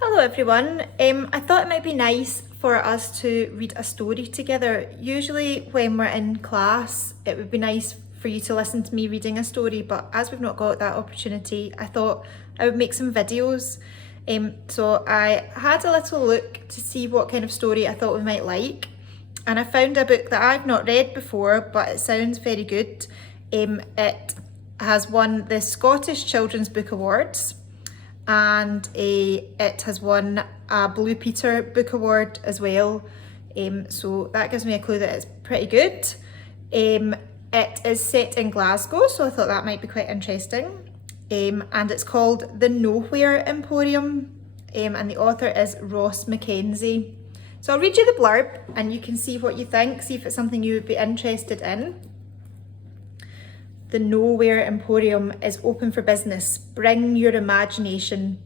Hello everyone. I thought it might be nice for us to read a story together. Usually when we're in class, it would be nice for you to listen to me reading a story, but as we've not got that opportunity, I thought I would make some videos. So I had a little look to see what kind of story I thought we might like, and I found a book that I've not read before, but it sounds very good. It has won the Scottish Children's Book Awards, and it has won a Blue Peter Book Award as well. So that gives me a clue that it's pretty good. It is set in Glasgow, so I thought that might be quite interesting. And it's called The Nowhere Emporium, and the author is Ross Mackenzie. So I'll read you the blurb and you can see what you think, see if it's something you would be interested in. The Nowhere Emporium is open for business. Bring your imagination.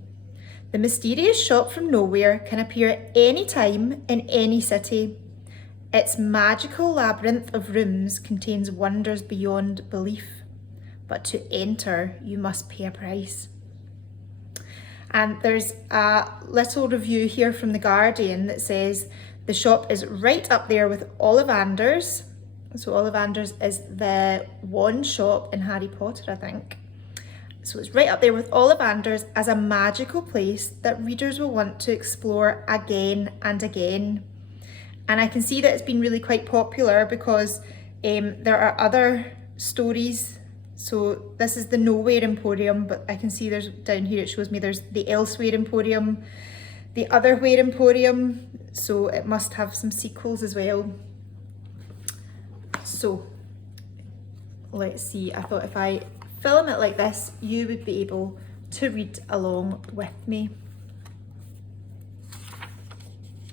The mysterious shop from nowhere can appear anytime in any city. Its magical labyrinth of rooms contains wonders beyond belief. But to enter, you must pay a price. And there's a little review here from The Guardian that says the shop is right up there with Ollivanders. So Ollivanders is the wand shop in Harry Potter, I think. So it's right up there with Ollivanders as a magical place that readers will want to explore again and again. And I can see that it's been really quite popular because there are other stories. So this is the Nowhere Emporium, but I can see there's down here, it shows me there's the Elsewhere Emporium, the Otherwhere Emporium. So it must have some sequels as well. So let's see, I thought if I film it like this, you would be able to read along with me.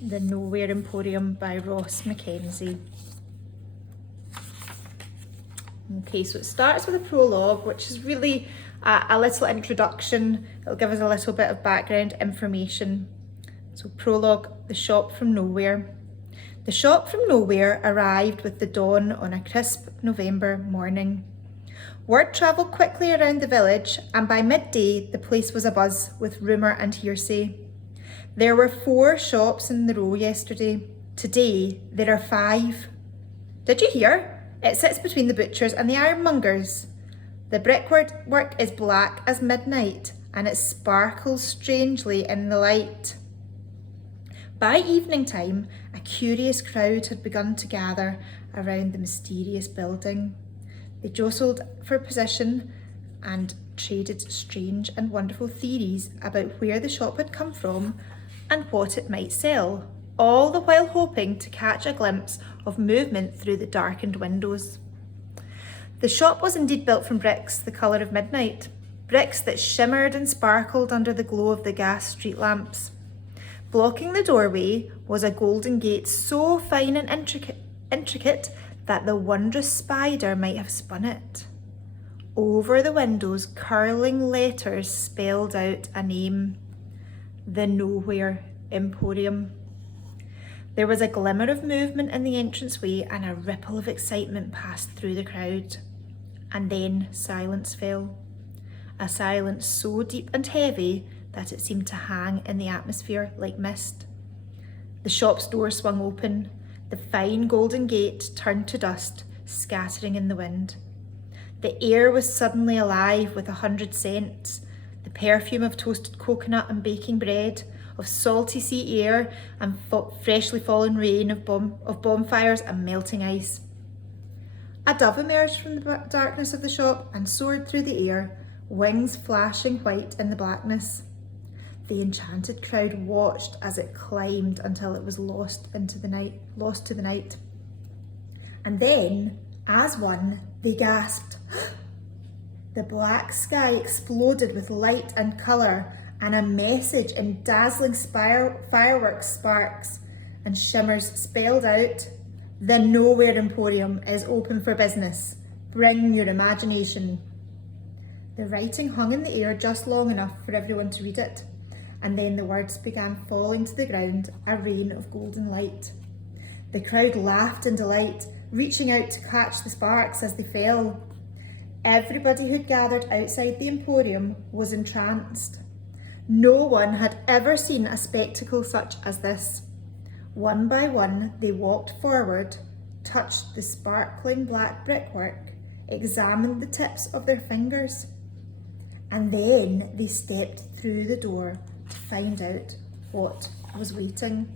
The Nowhere Emporium by Ross Mackenzie. Okay, so it starts with a prologue, which is really a little introduction. It'll give us a little bit of background information. So prologue, the shop from nowhere. The shop from nowhere arrived with the dawn on a crisp November morning. Word travelled quickly around the village, and by midday the place was abuzz with rumour and hearsay. There were 4 shops in the row yesterday. Today there are 5. Did you hear? It sits between the butchers and the ironmongers. The brickwork is black as midnight, and it sparkles strangely in the light. By evening time, a curious crowd had begun to gather around the mysterious building. They jostled for position and traded strange and wonderful theories about where the shop had come from and what it might sell, all the while hoping to catch a glimpse of movement through the darkened windows. The shop was indeed built from bricks the colour of midnight, bricks that shimmered and sparkled under the glow of the gas street lamps. Blocking the doorway was a golden gate so fine and intricate that the wondrous spider might have spun it. Over the windows, curling letters spelled out a name: The Nowhere Emporium. There was a glimmer of movement in the entranceway, and a ripple of excitement passed through the crowd. And then silence fell. A silence so deep and heavy that it seemed to hang in the atmosphere like mist. The shop's door swung open. The fine golden gate turned to dust, scattering in the wind. The air was suddenly alive with 100 scents, the perfume of toasted coconut and baking bread, of salty sea air and freshly fallen rain, of bonfires and melting ice. A dove emerged from the darkness of the shop and soared through the air, wings flashing white in the blackness. The enchanted crowd watched as it climbed until it was lost to the night. And then, as one, they gasped. The black sky exploded with light and colour, and a message in dazzling fireworks sparks and shimmers spelled out: The Nowhere Emporium is open for business. Bring your imagination. The writing hung in the air just long enough for everyone to read it, and then the words began falling to the ground, a rain of golden light. The crowd laughed in delight, reaching out to catch the sparks as they fell. Everybody who'd gathered outside the Emporium was entranced. No one had ever seen a spectacle such as this. One by one, they walked forward, touched the sparkling black brickwork, examined the tips of their fingers, and then they stepped through the door to find out what was waiting.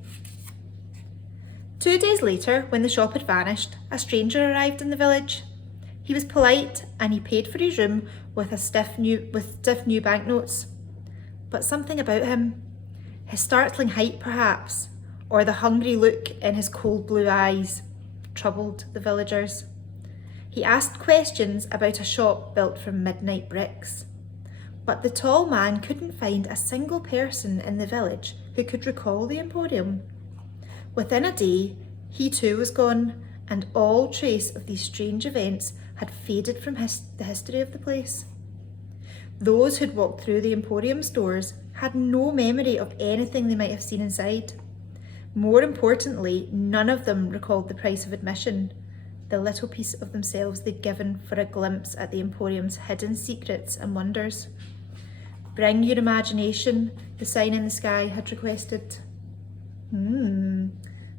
2 days later, when the shop had vanished, a stranger arrived in the village. He was polite and he paid for his room with stiff new banknotes. But something about him, his startling height perhaps, or the hungry look in his cold blue eyes, troubled the villagers. He asked questions about a shop built from midnight bricks. But the tall man couldn't find a single person in the village who could recall the Emporium. Within a day, he too was gone, and all trace of these strange events had faded from the history of the place. Those who'd walked through the Emporium stores had no memory of anything they might have seen inside. More importantly, none of them recalled the price of admission, the little piece of themselves they'd given for a glimpse at the Emporium's hidden secrets and wonders. Bring your imagination, the sign in the sky had requested.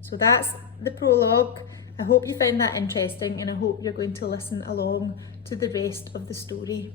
So that's the prologue. I hope you found that interesting, and I hope you're going to listen along to the rest of the story.